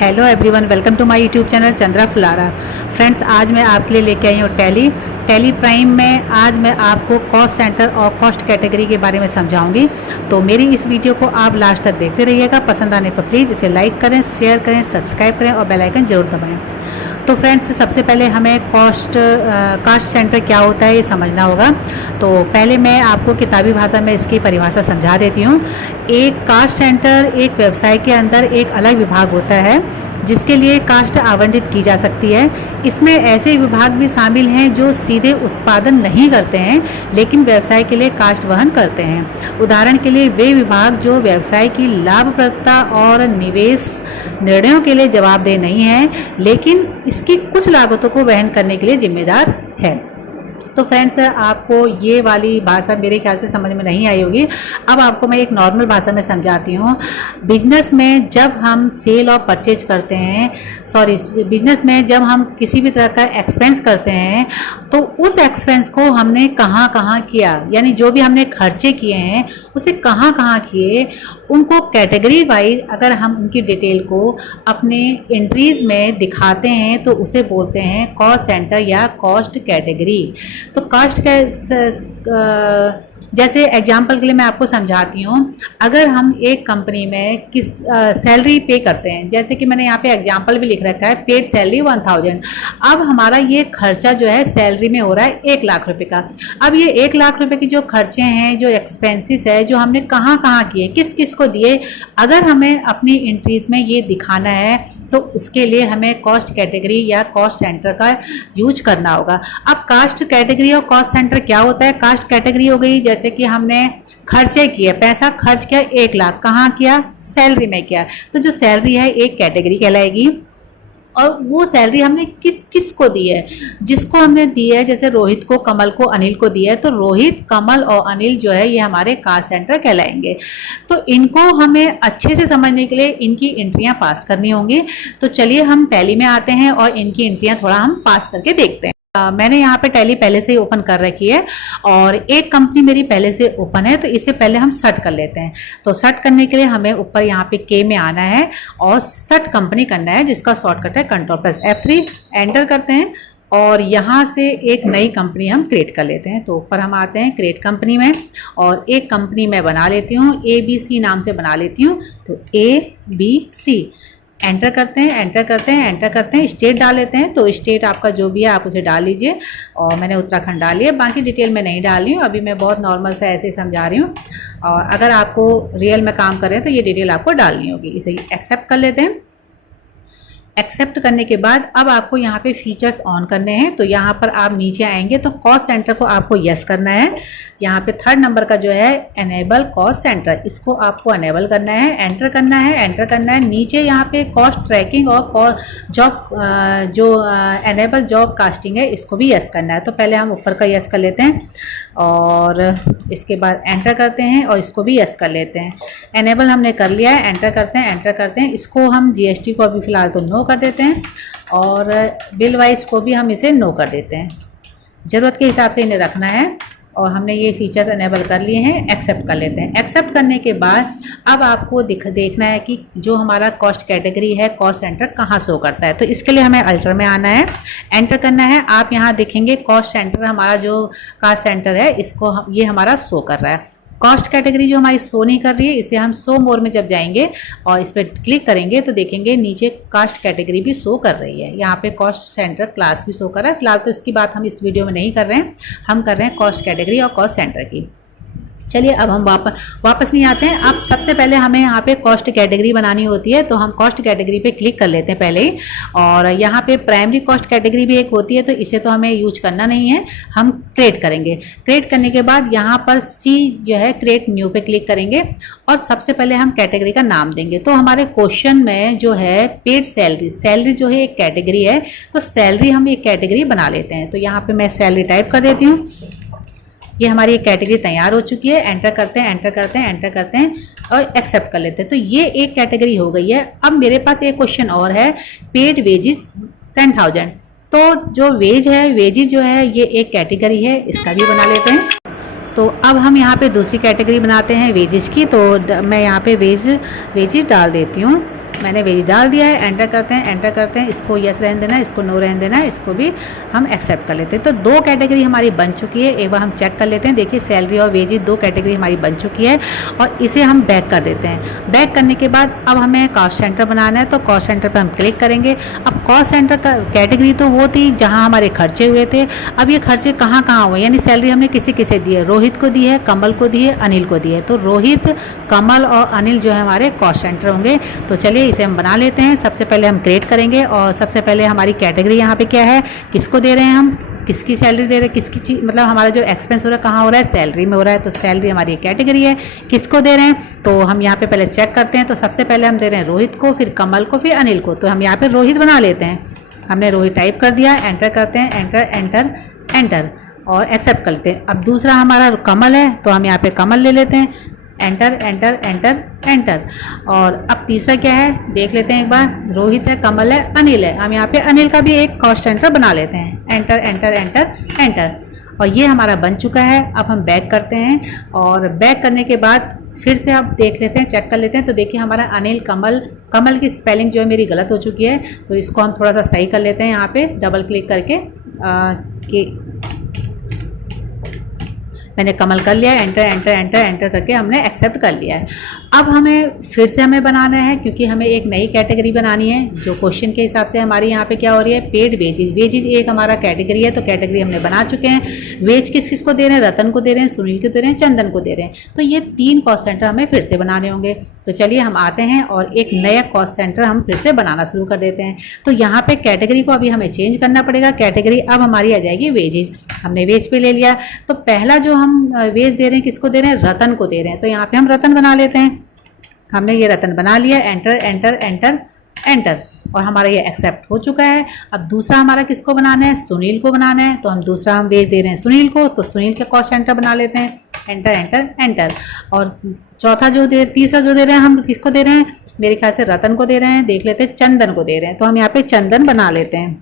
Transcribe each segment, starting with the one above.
Hello everyone, welcome to my YouTube channel Chandra Phulara. Friends, आज मैं आपके लिए लेके आई हूँ टैली प्राइम में। आज मैं आपको कॉस्ट सेंटर और कॉस्ट कैटेगरी के बारे में समझाऊंगी। तो मेरी इस वीडियो को आप लास्ट तक देखते रहिएगा। पसंद आने पर प्लीज़ इसे लाइक करें, शेयर करें, सब्सक्राइब करें और बेल आइकन ज़रूर दबाएँ। तो फ्रेंड्स, सबसे पहले हमें कास्ट सेंटर क्या होता है ये समझना होगा। तो पहले मैं आपको किताबी भाषा में इसकी परिभाषा समझा देती हूँ। एक कास्ट सेंटर एक व्यवसाय के अंदर एक अलग विभाग होता है जिसके लिए कास्ट आवंटित की जा सकती है। इसमें ऐसे विभाग भी शामिल हैं जो सीधे उत्पादन नहीं करते हैं लेकिन व्यवसाय के लिए कास्ट वहन करते हैं। उदाहरण के लिए वे विभाग जो व्यवसाय की लाभप्रदता और निवेश निर्णयों के लिए जवाबदेह नहीं हैं लेकिन इसकी कुछ लागतों को वहन करने के लिए जिम्मेदार है। तो फ्रेंड्स, आपको ये वाली भाषा मेरे ख्याल से समझ में नहीं आई होगी। अब आपको मैं एक नॉर्मल भाषा में समझाती हूँ। बिजनेस में जब हम सेल और परचेज करते हैं, बिजनेस में जब हम किसी भी तरह का एक्सपेंस करते हैं तो उस एक्सपेंस को हमने कहाँ कहाँ किया, यानी जो भी हमने खर्चे किए हैं उसे कहाँ कहाँ किए, उनको कैटेगरी वाइज अगर हम उनकी डिटेल को अपने एंट्रीज में दिखाते हैं तो उसे बोलते हैं कॉस्ट सेंटर या कॉस्ट कैटेगरी। तो कास्ट का जैसे एग्जाम्पल के लिए मैं आपको समझाती हूँ। अगर हम एक कंपनी में सैलरी पे करते हैं, जैसे कि मैंने यहाँ पे एग्जाम्पल भी लिख रखा है, पेड सैलरी 1000। अब हमारा ये खर्चा जो है सैलरी में हो रहा है 1 लाख रुपए का। अब ये 1 लाख रुपए की जो खर्चे हैं, जो एक्सपेंसेस है, जो हमने कहाँ कहाँ किए, किस किस को दिए, अगर हमें अपनी एंट्रीज में ये दिखाना है तो उसके लिए हमें कॉस्ट कैटेगरी या कॉस्ट सेंटर का यूज करना होगा। अब कास्ट कैटेगरी और कॉस्ट सेंटर क्या होता है? कास्ट कैटेगरी हो गई जैसे कि हमने खर्चे किए, पैसा खर्च किया 1 लाख, कहाँ किया? सैलरी में किया। तो जो सैलरी है एक कैटेगरी कहलाएगी। और वो सैलरी हमने किस किस को दी है? जिसको हमने दी है, जैसे रोहित को, कमल को, अनिल को दी है, तो रोहित, कमल और अनिल जो है ये हमारे कास्ट सेंटर कहलाएंगे। तो इनको हमें अच्छे से समझने के लिए इनकी एंट्रियां पास करनी होंगी। तो चलिए हम टैली में आते हैं और इनकी एंट्रियां थोड़ा हम पास करके देखते हैं। मैंने यहाँ पे टैली पहले से ही ओपन कर रखी है और एक कंपनी मेरी पहले से ओपन है, तो इससे पहले हम सर्च कर लेते हैं। तो सर्च करने के लिए हमें ऊपर यहाँ पे के में आना है और सर्च कंपनी करना है, जिसका शॉर्टकट है Ctrl+F3। एंटर करते हैं और यहाँ से एक नई कंपनी हम क्रिएट कर लेते हैं। तो ऊपर हम आते हैं क्रिएट कंपनी में और एक कंपनी मैं बना लेती हूँ, ABC नाम से बना लेती हूँ। तो ABC एंटर करते हैं, एंटर करते हैं, एंटर करते हैं, स्टेट डाल लेते हैं। तो स्टेट आपका जो भी है आप उसे डाल लीजिए और मैंने उत्तराखंड डाल लिया। बाकी डिटेल में नहीं डाल रही हूँ, अभी मैं बहुत नॉर्मल से ऐसे ही समझा रही हूँ। और अगर आपको रियल में काम कर रहे हैं तो ये डिटेल आपको डालनी होगी। इसे एक्सेप्ट कर लेते हैं। एक्सेप्ट करने के बाद अब आपको यहाँ पे फीचर्स ऑन करने हैं। तो यहाँ पर आप नीचे आएंगे तो कॉस्ट सेंटर को आपको यस करना है। यहाँ पे 3rd नंबर का जो है एनेबल कॉस्ट सेंटर, इसको आपको एनेबल करना है, एंटर करना है, एंटर करना है। नीचे यहाँ पे कॉस्ट ट्रैकिंग और जॉब जो एनेबल जॉब कास्टिंग है इसको भी यस करना है। तो पहले हम ऊपर का यस कर लेते हैं और इसके बाद एंटर करते हैं और इसको भी यस कर लेते हैं। एनेबल हमने कर लिया है, एंटर करते हैं, एंटर करते हैं। इसको हम GST को अभी फ़िलहाल तो नो कर देते हैं और बिल वाइज को भी हम इसे नो कर देते हैं। ज़रूरत के हिसाब से इन्हें रखना है और हमने ये फीचर्स एनेबल कर लिए हैं। एक्सेप्ट कर लेते हैं। एक्सेप्ट करने के बाद अब आपको देखना है कि जो हमारा कॉस्ट कैटेगरी है, कॉस्ट सेंटर कहाँ शो करता है। तो इसके लिए हमें अल्टर में आना है, एंटर करना है। आप यहाँ देखेंगे कॉस्ट सेंटर, हमारा जो कास्ट सेंटर है इसको ये हमारा शो कर रहा है। कॉस्ट कैटेगरी जो हमारी शो नहीं कर रही है, इसे हम शो मोर में जब जाएंगे और इस पर क्लिक करेंगे तो देखेंगे नीचे कास्ट कैटेगरी भी शो कर रही है। यहाँ पे कॉस्ट सेंटर क्लास भी शो कर रहा है। फिलहाल तो इसकी बात हम इस वीडियो में नहीं कर रहे हैं, हम कर रहे हैं कॉस्ट कैटेगरी और कॉस्ट सेंटर की। चलिए अब हम वापस नहीं आते हैं। अब सबसे पहले हमें यहाँ पे कॉस्ट कैटेगरी बनानी होती है, तो हम कॉस्ट कैटेगरी पे क्लिक कर लेते हैं पहले ही। और यहाँ पे प्राइमरी कॉस्ट कैटेगरी भी एक होती है, तो इसे तो हमें यूज करना नहीं है, हम क्रिएट करेंगे। क्रिएट करने के बाद यहाँ पर C जो है क्रिएट न्यू पे क्लिक करेंगे और सबसे पहले हम कैटेगरी का नाम देंगे। तो हमारे क्वेश्चन में जो है पेड सैलरी जो है एक कैटेगरी है, तो सैलरी हम एक कैटेगरी बना लेते हैं। तो यहाँ पे मैं सैलरी टाइप कर देती हूँ। ये हमारी एक कैटेगरी तैयार हो चुकी है। एंटर करते हैं, एंटर करते हैं, एंटर करते हैं और एक्सेप्ट कर लेते हैं। तो ये एक कैटेगरी हो गई है। अब मेरे पास एक क्वेश्चन और है, पेड वेजेस 10,000। तो जो वेजेस जो है ये एक कैटेगरी है, इसका भी बना लेते हैं। तो अब हम यहाँ पे दूसरी कैटेगरी बनाते हैं वेजेस की। तो मैं यहाँ पे वेजेस डाल देती हूँ मैंने वेज डाल दिया है, एंटर करते हैं, एंटर करते हैं, इसको यस रहने देना है, इसको नो रहने देना है, इसको भी हम एक्सेप्ट कर लेते हैं। तो 2 कैटेगरी हमारी बन चुकी है। एक बार हम चेक कर लेते हैं। देखिए सैलरी और वेजेज 2 कैटेगरी हमारी बन चुकी है और इसे हम बैक कर देते हैं। बैक करने के बाद अब हमें कॉस्ट सेंटर बनाना है, तो कॉस्ट सेंटर पर हम क्लिक करेंगे। अब कॉस्ट सेंटर का कैटेगरी तो वो थी जहाँ हमारे खर्चे हुए थे। अब ये खर्चे कहाँ कहाँ हुए, यानी सैलरी हमने किसे किसे दी है, रोहित को दी है, कमल को दी है, अनिल को दी है। तो रोहित, कमल और अनिल जो है हमारे कॉस्ट सेंटर होंगे। तो चलिए इसे हम बना लेते हैं। सबसे पहले हम क्रिएट करेंगे और सबसे पहले हमारी कैटेगरी यहाँ पे क्या है, किसको दे रहे हैं हम, किसकी सैलरी दे रहे हैं, किसकी चीज, मतलब हमारा जो एक्सपेंस हो रहा है कहाँ हो रहा है, सैलरी में हो रहा है। तो सैलरी हमारी कैटेगरी है, किसको दे रहे हैं, तो हम यहाँ पे पहले चेक करते हैं। तो सबसे पहले हम दे रहे हैं रोहित को, फिर कमल को, फिर अनिल को। तो हम यहाँ पे रोहित बना लेते हैं। हमने रोहित टाइप कर दिया, एंटर करते हैं, एंटर एंटर एंटर और एक्सेप्ट कर लेते हैं। अब दूसरा हमारा कमल है, तो हम यहाँ पे कमल ले लेते हैं, एंटर एंटर एंटर एंटर। और अब तीसरा क्या है देख लेते हैं एक बार, रोहित है, कमल है, अनिल है। हम यहाँ पे अनिल का भी एक कॉस्ट सेंटर बना लेते हैं, एंटर एंटर एंटर एंटर। और ये हमारा बन चुका है। अब हम बैक करते हैं और बैक करने के बाद फिर से आप देख लेते हैं, चेक कर लेते हैं। तो देखिए हमारा अनिल, कमल की स्पेलिंग जो है मेरी गलत हो चुकी है, तो इसको हम थोड़ा सा सही कर लेते हैं। यहाँ पे डबल क्लिक करके कि मैंने कमल कर लिया है, एंटर एंटर एंटर एंटर करके हमने एक्सेप्ट कर लिया है। अब हमें फिर से हमें बनाना है, क्योंकि हमें एक नई कैटेगरी बनानी है जो क्वेश्चन के हिसाब से हमारी यहाँ पे क्या हो रही है, पेड वेजेज। वेजेज एक हमारा कैटेगरी है, तो कैटेगरी हमने बना चुके हैं। वेज किस किस को दे रहे हैं, रतन को दे रहे हैं, सुनील को दे रहे हैं, चंदन को दे रहे हैं। तो ये 3 कॉस्ट सेंटर हमें फिर से बनाने होंगे। तो चलिए हम आते हैं और एक नया कॉस्ट सेंटर हम फिर से बनाना शुरू कर देते हैं। तो यहाँ पे कैटेगरी को अभी हमें चेंज करना पड़ेगा। कैटेगरी अब हमारी आ जाएगी वेजेज। हमने वेज पे ले लिया। तो पहला जो हम वेज दे रहे हैं किसको दे रहे हैं, रतन को दे रहे हैं। तो यहाँ पे हम रतन बना लेते हैं। हमने ये रतन बना लिया, एंटर एंटर एंटर एंटर और हमारा ये एक्सेप्ट हो चुका है। अब दूसरा हमारा किसको बनाना है, सुनील को बनाना है। तो हम दूसरा हम वेज दे रहे हैं सुनील को, तो सुनील के कॉस्ट सेंटर बना लेते हैं, एंटर एंटर एंटर। और तीसरा जो दे रहे हैं हम किसको दे रहे हैं, मेरे ख्याल से रतन को दे रहे हैं, देख लेते हैं, चंदन को दे रहे हैं। तो हम यहाँ पे चंदन बना लेते हैं।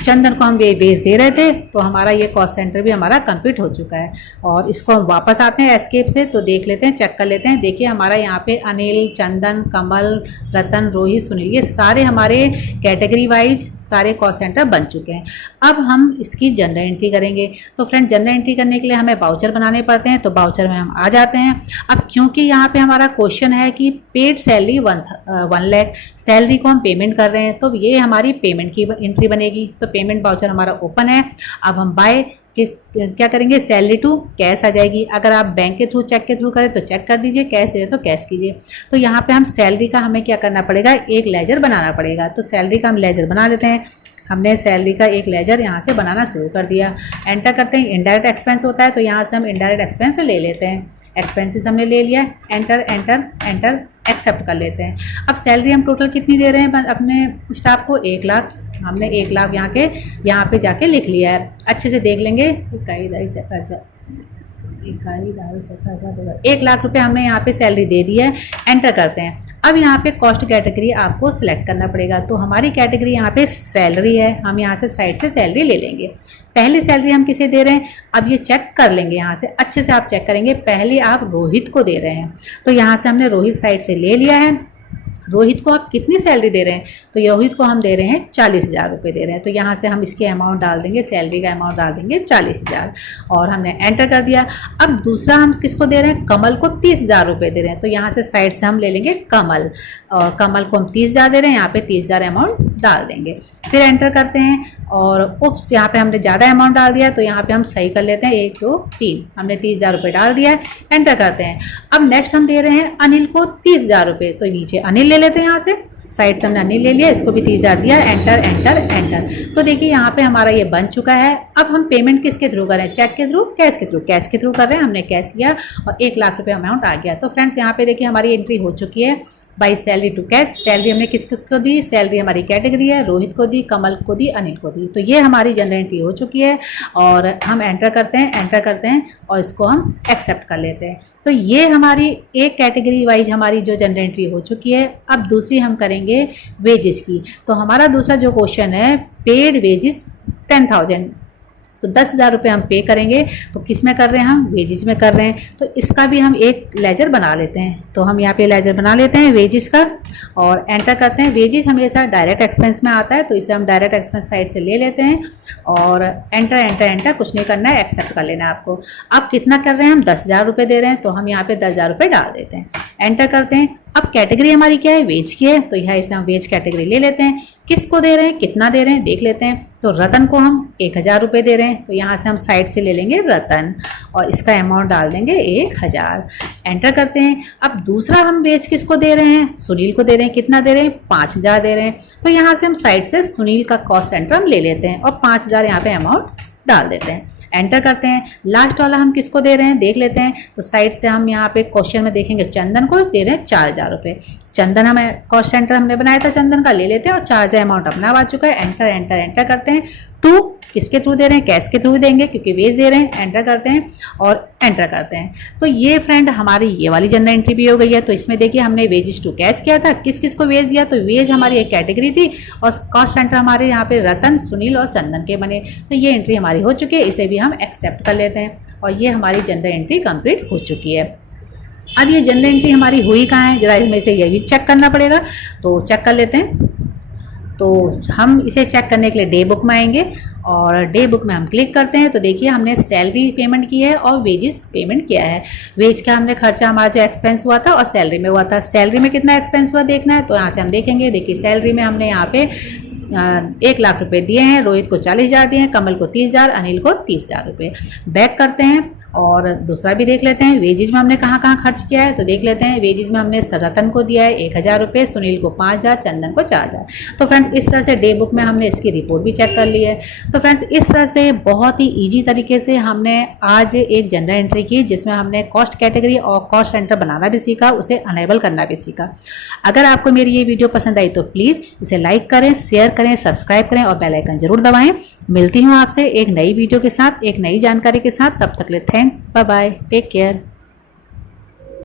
चंदन को हम बेस दे रहे थे, तो हमारा ये कॉस्ट सेंटर भी हमारा कंप्लीट हो चुका है। और इसको हम वापस आते हैं एस्केप से, तो देख लेते हैं, चेक कर लेते हैं। देखिए हमारा यहाँ पे अनिल, चंदन, कमल, रतन, रोहित, सुनील, ये सारे हमारे कैटेगरी वाइज सारे कॉस्ट सेंटर बन चुके हैं। अब हम इसकी जनरल एंट्री करेंगे। तो फ्रेंड जनरल एंट्री करने के लिए हमें बाउचर बनाने पड़ते हैं। तो बाउचर में हम आ जाते हैं। अब क्योंकि यहाँ पे हमारा क्वेश्चन है कि पेड सैलरी 1 लाख सैलरी को हम पेमेंट कर रहे हैं, तो ये हमारी पेमेंट की एंट्री बनेगी। तो पेमेंट बाउचर हमारा ओपन है। अब हम बाय क्या करेंगे, सैलरी टू कैश आ जाएगी। अगर आप बैंक के थ्रू, चेक के थ्रू करें तो चेक कर दीजिए, कैश दे रहे तो कैश कीजिए। तो यहाँ पे हम सैलरी का हमें क्या करना पड़ेगा, एक लेजर बनाना पड़ेगा। तो सैलरी का हम लेजर बना लेते हैं। हमने सैलरी का एक लेजर यहाँ से बनाना शुरू कर दिया। एंटर करते हैं। इनडायरेक्ट एक्सपेंस होता है, तो यहाँ से हम इनडायरेक्ट एक्सपेंस ले लेते हैं। एक्सपेंसेस हमने ले लिया, एंटर एंटर एंटर एक्सेप्ट कर लेते हैं। अब सैलरी हम टोटल कितनी दे रहे हैं अपने स्टाफ को, 1 लाख। हमने 1 लाख यहाँ पे जाके लिख लिया है। अच्छे से देख लेंगे, 1 लाख रुपए हमने यहाँ पे सैलरी दे दी है। एंटर करते हैं। अब यहाँ पे कॉस्ट कैटेगरी आपको सिलेक्ट करना पड़ेगा। तो हमारी कैटेगरी यहाँ पे सैलरी है। हम यहाँ से साइड से सैलरी ले लेंगे। पहली सैलरी हम किसे दे रहे हैं, अब ये चेक कर लेंगे। यहाँ से अच्छे से आप चेक करेंगे। पहले आप रोहित को दे रहे हैं, तो यहाँ से हमने रोहित साइड से ले लिया है। रोहित को आप कितनी सैलरी दे रहे हैं, तो ये रोहित को हम दे रहे हैं 40,000 रुपये दे रहे हैं। तो यहाँ से हम इसके अमाउंट डाल देंगे, सैलरी का अमाउंट डाल देंगे 40,000 और हमने एंटर कर दिया। अब दूसरा हम किसको दे रहे हैं, कमल को 30,000 रुपये दे रहे हैं। तो यहाँ से साइड से हम ले लेंगे कमल, और कमल को हम 30,000 दे रहे हैं, यहाँ पे 30,000 अमाउंट डाल देंगे। फिर एंटर करते हैं और उप्स यहाँ पे हमने ज़्यादा अमाउंट डाल दिया, तो यहाँ पे हम सही कर लेते हैं। 1 2 3 हमने 30,000 रुपये डाल दिया है। एंटर करते हैं। अब नेक्स्ट हम दे रहे हैं अनिल को 30,000 रुपये, तो नीचे अनिल ले लेते हैं। यहाँ से साइड से हमने अनिल ले लिया, इसको भी 30,000 दिया। Enter enter enter. तो देखिए यहाँ पे हमारा ये बन चुका है। अब हम पेमेंट किसके थ्रू करें, चेक के थ्रू, कैश के थ्रू। कैश के थ्रू कर रहे हैं, हमने कैश लिया और 1 लाख रुपये अमाउंट आ गया। तो फ्रेंड्स यहाँ पे देखिए हमारी एंट्री हो चुकी है by salary to cash. Salary हमने किस किसको दी, सैलरी हमारी कैटेगरी है, रोहित को दी, कमल को दी, अनिल को दी। तो ये हमारी जनरल एंट्री हो चुकी है और हम एंटर करते हैं और इसको हम एक्सेप्ट कर लेते हैं। तो ये हमारी एक कैटेगरी वाइज हमारी जो जनरल एंट्री हो चुकी है। अब दूसरी हम करेंगे वेजेस की। तो हमारा दूसरा जो क्वेश्चन है, पेड वेजेस 10,000। तो 10,000 रुपये हम पे करेंगे। तो किस में कर रहे हैं, हम वेजेज में कर रहे हैं। तो इसका भी हम एक लेजर बना लेते हैं। तो हम यहाँ पे लेजर बना लेते हैं वेजेस का और एंटर करते हैं। वेजेस हमेशा डायरेक्ट एक्सपेंस में आता है, तो इसे हम डायरेक्ट एक्सपेंस साइड से ले लेते हैं और एंटर एंटर एंटर, कुछ नहीं करना है, एक्सेप्ट कर लेना है आपको। अब कितना कर रहे हैं, हम 10,000 रुपये दे रहे हैं, तो हम यहाँ पे 10,000 रुपये डाल देते हैं, एंटर करते हैं। अब कैटेगरी हमारी क्या है, वेज की है, तो यहाँ इसे हम वेज कैटेगरी ले लेते हैं। किसको दे रहे हैं, कितना दे रहे हैं देख लेते हैं। तो रतन को हम 1,000 रुपये दे रहे हैं, तो यहाँ से हम साइड से ले लेंगे रतन और इसका अमाउंट डाल देंगे 1,000, एंटर करते हैं। अब दूसरा हम वेज किसको दे रहे हैं, सुनील को दे रहे हैं, कितना दे रहे हैं, 5,000 दे रहे हैं। तो यहाँ से हम साइड से सुनील का कॉस्ट सेंटर हम ले लेते हैं और 5,000 यहाँ पे अमाउंट डाल देते हैं, एंटर करते हैं। लास्ट वाला हम किसको दे रहे हैं देख लेते हैं। तो साइड से हम यहाँ पे क्वेश्चन में देखेंगे चंदन को दे रहे हैं 4,000 रुपये। चंदन हमें कॉस्ट सेंटर हमने बनाया था, चंदन का ले लेते हैं और 4,000 अमाउंट अपना आ चुका है, एंटर एंटर एंटर करते हैं। 2 किसके थ्रू दे रहे हैं, कैश के थ्रू देंगे क्योंकि वेज दे रहे हैं, एंटर करते हैं और एंटर करते हैं। तो ये फ्रेंड हमारी ये वाली जनरल एंट्री भी हो गई है। तो इसमें देखिए हमने वेजेस टू कैश किया था, किस किस को वेज दिया, तो वेज हमारी एक कैटेगरी थी और कॉस्ट सेंटर हमारे यहाँ पे रतन, सुनील और चंदन के बने। तो ये एंट्री हमारी हो चुकी है, इसे भी हम एक्सेप्ट कर लेते हैं और ये हमारी जनरल एंट्री कंप्लीट हो चुकी है। अब ये जनरल एंट्री हमारी हुई कहाँ है, जरा इसमें से ये भी चेक करना पड़ेगा, तो चेक कर लेते हैं। तो हम इसे चेक करने के लिए डे बुक में आएंगे और डे बुक में हम क्लिक करते हैं। तो देखिए हमने सैलरी पेमेंट की है और वेजेस पेमेंट किया है। वेज का हमने खर्चा हमारा जो एक्सपेंस हुआ था और सैलरी में हुआ था। सैलरी में कितना एक्सपेंस हुआ देखना है, तो यहाँ से हम देखेंगे। देखिए सैलरी में हमने यहाँ पे 1,00,000 रुपये दिए हैं, रोहित को 40,000 दिए हैं, कमल को 30,000, अनिल को 30,000 रुपये। बैक करते हैं और दूसरा भी देख लेते हैं वेजेज में हमने कहाँ कहाँ खर्च किया है। तो देख लेते हैं वेजेज में हमने रतन को दिया है 1,000 रुपये, सुनील को 5,000, चंदन को 4,000। तो फ्रेंड इस तरह से डे बुक में हमने इसकी रिपोर्ट भी चेक कर ली है। तो फ्रेंड्स इस तरह से बहुत ही ईजी तरीके से हमने आज एक जनरल एंट्री की जिसमें हमने कॉस्ट कैटेगरी और कॉस्ट सेंटर बनाना भी सीखा, उसे अनेबल करना भी सीखा। अगर आपको मेरी ये वीडियो पसंद आई तो प्लीज़ इसे लाइक करें, शेयर करें, सब्सक्राइब करें और बेल आइकन जरूर दबाएं। मिलती हूँ आपसे एक नई वीडियो के साथ, एक नई जानकारी के साथ। तब तक ले thanks, bye bye, take care.